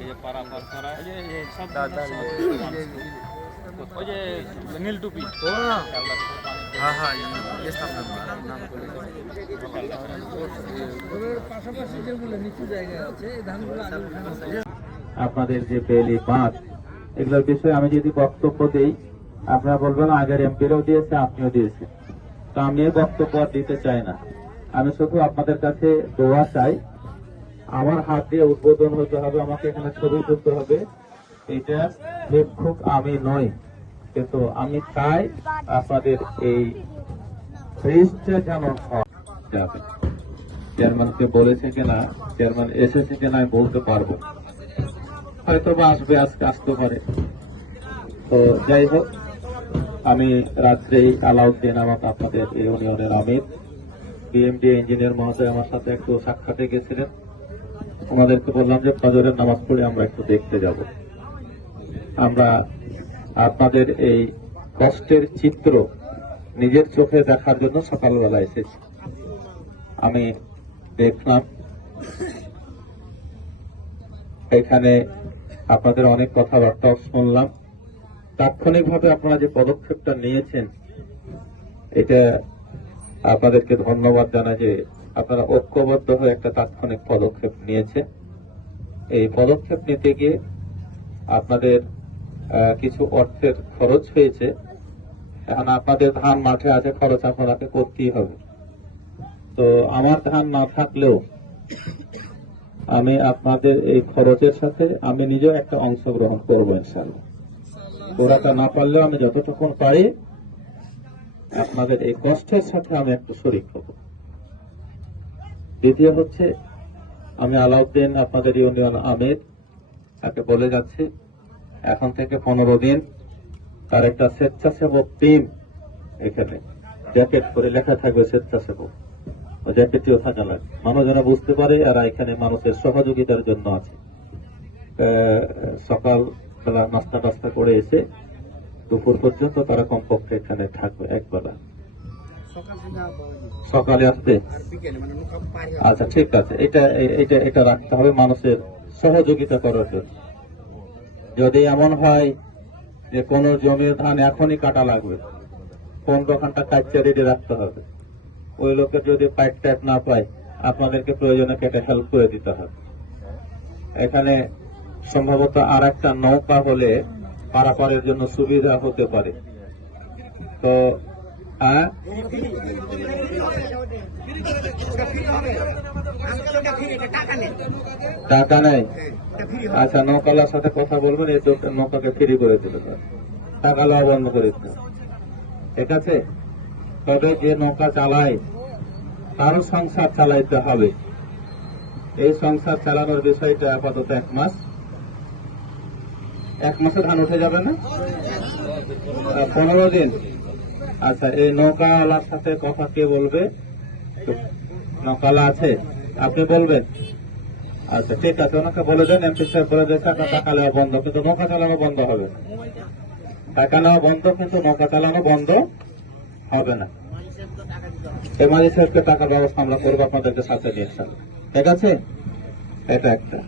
এই যে পারাপার করা এই যে সব ওই যে নীল টুপি হ্যাঁ হ্যাঁ স্টাফ পাশাপাশি যেগুলো নিচু জায়গায় আছে এই ধানগুলো আপনাদের যে বেলি বাঁধ এগুলোর বিষয়ে আমি যদি বক্তব্য দিই আপনারা বলবেন আগের এমপিরাও দিয়েছে আপনিও দিয়েছেন, তো আমি এই বক্তব্য আর দিতে চাই না। আমি শুধু আপনাদের কাছে দোয়া চাই, আমার হাত দিয়ে উদ্বোধন হতে হবে, আমাকে এখানে ছবি তুলতে হবে, এটা ভিক্ষুক আমি নই, কিন্তু আমি চাই আপনাদের এই ব্রিজটা যেন যাবে। চেয়ারম্যানকে বলেছে কিনা, চেয়ারম্যান এসেছে কিনা আমি বলতে পারবো, হয়তো বা আসবে, আজকে আসতে পারে। তো যাই হোক, আমি রাত্রেই আলাউদ্দিন আমাকে আপনাদের ইউনিয়নের আমির বিএমডি ইঞ্জিনিয়ার মহোদয় আমার সাথে একটু সাক্ষাতে গেছিলেন, ওনাদেরকে বললাম যে ফজরের নামাজ পড়ে আমরা একটু দেখতে যাব। আমরা আপনাদের এই কষ্টের চিত্র নিজের চোখে দেখার জন্য সকালবেলা এসেছি। আমি দেখলাম এখানে আপনাদের অনেক কথাবার্তাও শুনলাম, তাৎক্ষণিকভাবে আপনারা যে পদক্ষেপটা নিয়েছেন এটা আপনাদেরকে ধন্যবাদ জানাই যে আপনারা ঐক্যবদ্ধ হয়ে একটা তাৎক্ষণিক পদক্ষেপ নিয়েছেন। এই পদক্ষেপ নিতে গিয়ে আপনাদের কিছু অর্থের খরচ হয়েছে, এখন আপনাদের ধান মাঠে আছে, খরচ আপনাকে করতেই হবে। তো আমার ধান না থাকলেও আমি আপনাদের এই খরচের সাথে আমি নিজেও একটা অংশগ্রহণ করবো ইনশাআল্লাহ। পুরাটা না পারলেও আমি যতটুকু পারি আপনাদের এই কষ্টের সাথে আমি একটু শরীক হব। দ্বিতীয় হচ্ছে, আমি আলাউদ্দিন আপনাদের ইউনিয়ন আমির তাকে বলে যাচ্ছি, এখন থেকে 15 দিন তার একটা স্বেচ্ছাসেবক টিম এখানে জ্যাকেট করে লেখা থাকবে স্বেচ্ছাসেবক, জ্যাকেটটিও থাকা লাগবে, মানুষ যেন বুঝতে পারে এরা এখানে মানুষের সহযোগিতার জন্য আছে। সকাল বেলা নাস্তা টাস্তা করে এসে দুপুর পর্যন্ত তারা কমপক্ষে এখানে থাকবে একবেলা। সকালে আসবে, আচ্ছা ঠিক আছে, এটা রাখতে হবে মানুষের সহযোগিতা করার জন্য। যদি এমন হয় যে কোন জমির ধান এখনই কাটা লাগবে, 15 ঘন্টা কাজটা রেডি রাখতে হবে, ওই লোকের যদি পাইপ টাইপ না পায় আপনাদেরকে প্রয়োজনে কেটে হেল্প করে দিতে হবে। এখানে সম্ভবত আর একটা নৌকা হলে পারাপারের জন্য সুবিধা হতে পারে। তো টাকা নেই, আচ্ছা নৌকালার সাথে কথা বলবেন, এই নৌকাকে ফ্রি করে দিতে পারে, টাকা লওয়া বন্ধ করে দিতে, ঠিক আছে। তবে যে নৌকা চালায় তারও সংসার চালাইতে হবে, এই সংসার চালানোর বিষয়টা আপাতত 1 মাস, 1 মাসে ধান উঠে যাবে না, 15 দিন। আচ্ছা, এই নৌকাওয়ালার সাথে কথা কে বলবে? নৌকাওয়ালা আছে, আপনি বলবেন? আচ্ছা ঠিক আছে, ওনাকে বলে দেন, এমপি সাহেব বলে দিয়েছে আপনার টাকা নেওয়া বন্ধ, কিন্তু নৌকা চালানো বন্ধ হবে না। টাকা নেওয়া বন্ধ, কিন্তু নৌকা চালানো বন্ধ হবে না। এমআরজি সাহেবকে টাকার ব্যবস্থা আমরা করবো আপনাদেরকে সাথে নিয়ে, ঠিক আছে। এটা একটা।